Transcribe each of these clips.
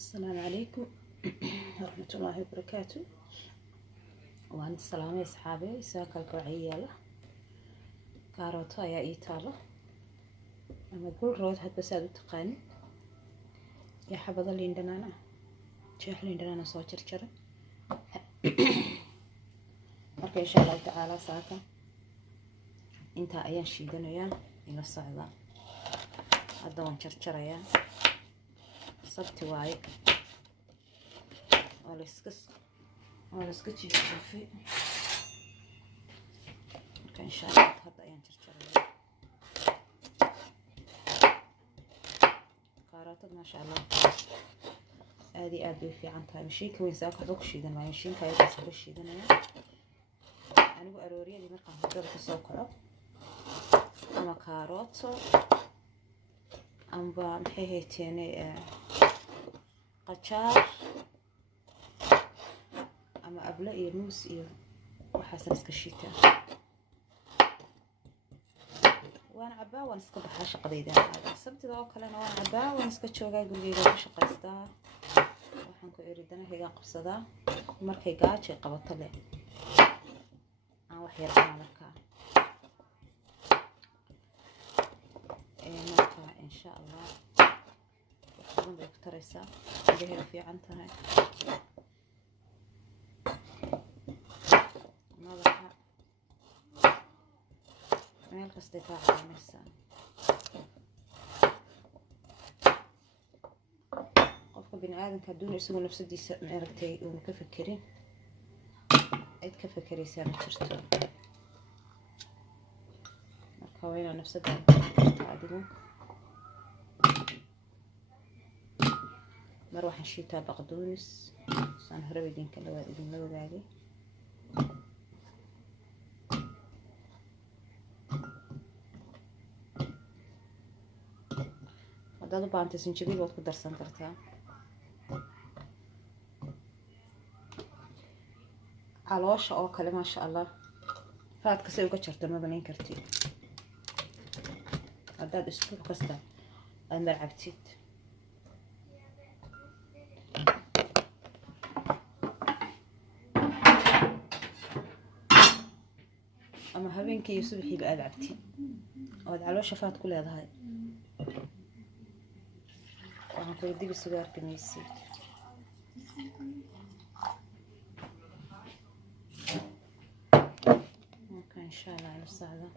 السلام عليكم ورحمة الله وبركاته. وأنا السلام يا أصحابي، ساكلك وعيالة كاروتا يا إيتالا أما أقول رود هاد بس هادو تقاني يا حبضة اللي عندنا أنا شاح اللي عندنا أنا صوتر جرى أوكي إن شاء الله تعالى ساكا انت أيان شيدنا يا إلى الصعدة هذا وان شرشرة يا صبت واي ولا اسكت شوفي إن شاء الله هذا أيام شرشرة كاراتك ما شاء الله هذه أدوي في عنتها مشيك وين ساق حبك شيدنا ما يمشين كاي بس شيدنا أنا بأرورية دي مرقم هذا بسوق أما كاروت أما محيه تاني قشار أما أبلا إيه موس إيه وحسن سكشيته وأنا عبا وأنا سكب حاش قضية هذا سبت ذا وكلنا وأنا عبا وأنا سكت شو جاي يقول لي لو مش قصدا وحنكو يريدنا هي قصدا مركي قاعد شيء قبضت له أنا وحير أنا مركا مركا إن شاء الله وحنا بيكترسا اللي في عنتها ماذا ميل قصدك على مسا قفك بني آدم كدون يسوون نفس دي ماركتي ومكفكرين عيد كفكري سامي شرطو مركوينا نفس ده تعادلون مروح نشيتها بقدونس سان هربي دين كلا وادين لو بعدي هذا بانت سنجبيل وقت قدر سنترتها علوش أو كلام ما شاء الله فات كسي وقشرت ما بنين كرتي هذا أسبوع كستا أنا لعبتيت أما هبينك يصبحي بقى لعبتي وهذا علوش فات كل هذا هاي waxaan ku dib sugaarka meesii marka insha Allah la socdo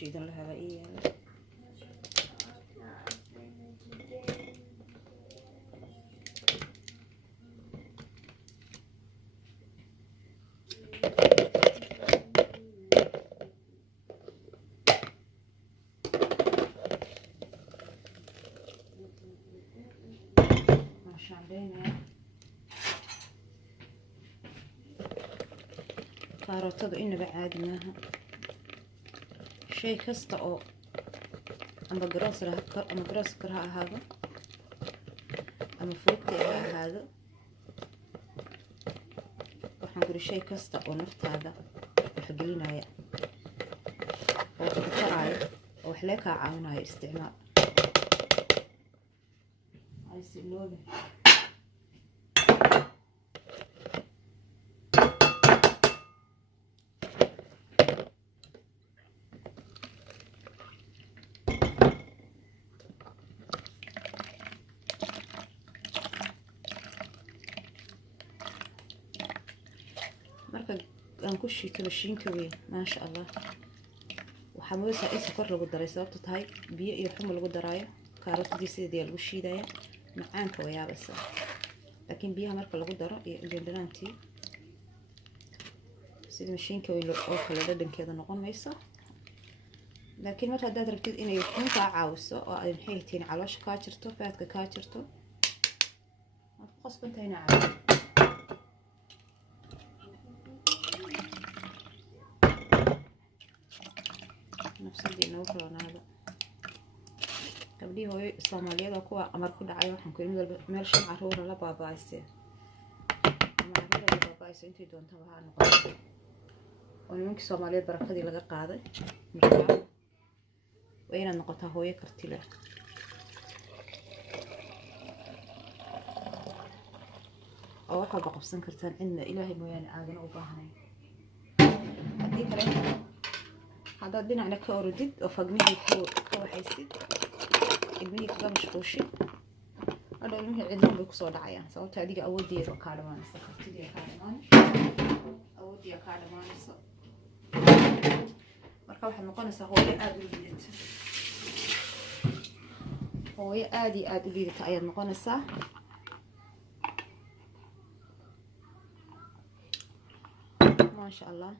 كشيدن لها إيه ما شاء الله كاروتة إنه بعاد منها شيء كسته أو أما جراس له أما جراس كرها هذا أما فوق هذا وحنقول شيء كسته أو نفط هذا وحقلنا يا وتكتراي وحلاك عاوناي استعمال هاي سلوبي marka aan ku shiito bashiinka weyn ma sha Allah waxaa moodaysaa in sokor lagu daray, sababto tahay biyo iyo xumo lagu daraayo. Kaarotadii sideedii lagu shiidaya, macaanka way yaabaysaa. laakiin biyaha marka lagu daro iyo dhanaantii sida mashiinka oo kale dhadhankeeda noqon mayso. laakiin mar haddaad rabtid inay xun kaa caawiso oo ay maxay tihiin caloosha kaa jirto, faadka kaa jirto, waad ku qasban tahay inaad cabto. nafsadii noogu roonaada. gabdhihii hooyo Soomaaliyeed kuwa amar ku dhacay waxaan ku yimid meel shan caruur la baabaasay. ama caruur la baabaasay intii doonta waxaa noqotay oo nimankii Soomaaliyeed barakadii laga qaaday. markaa waa inaad noqotaa hooyo karti leh. oo wax walba qabsan kartaan, cidna ilaahay mooyaane aadana u baahnayn. haddii kale haddaad dhinacna ka orodid oo fagmihii ka waxaysid, ilmihii kaga mashquushid, hadhow ilmihii cidlan bay kusoo dhacayaan. sababta adiga awooddeeda kaa dhamaanaysa, kartideeda kaa dhamaanaysa, awooddeeda kaa dhamaanaysa. marka waxaad noqonaysaa hooyo aad u liidata. hooyo aad iyo aad u liidata ayaad noqonaysaa. maasha allah,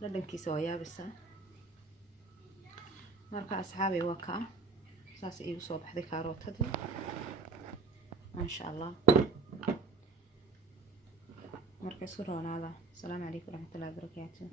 dhadhankiisa waa yaabaysaa. marka asxaabay waa kaa saas iigu soo baxday kaarotadii. maasha allah. marka isku roonaada. asalaamu calaykum waraxmatullaahi wabarakaatuh.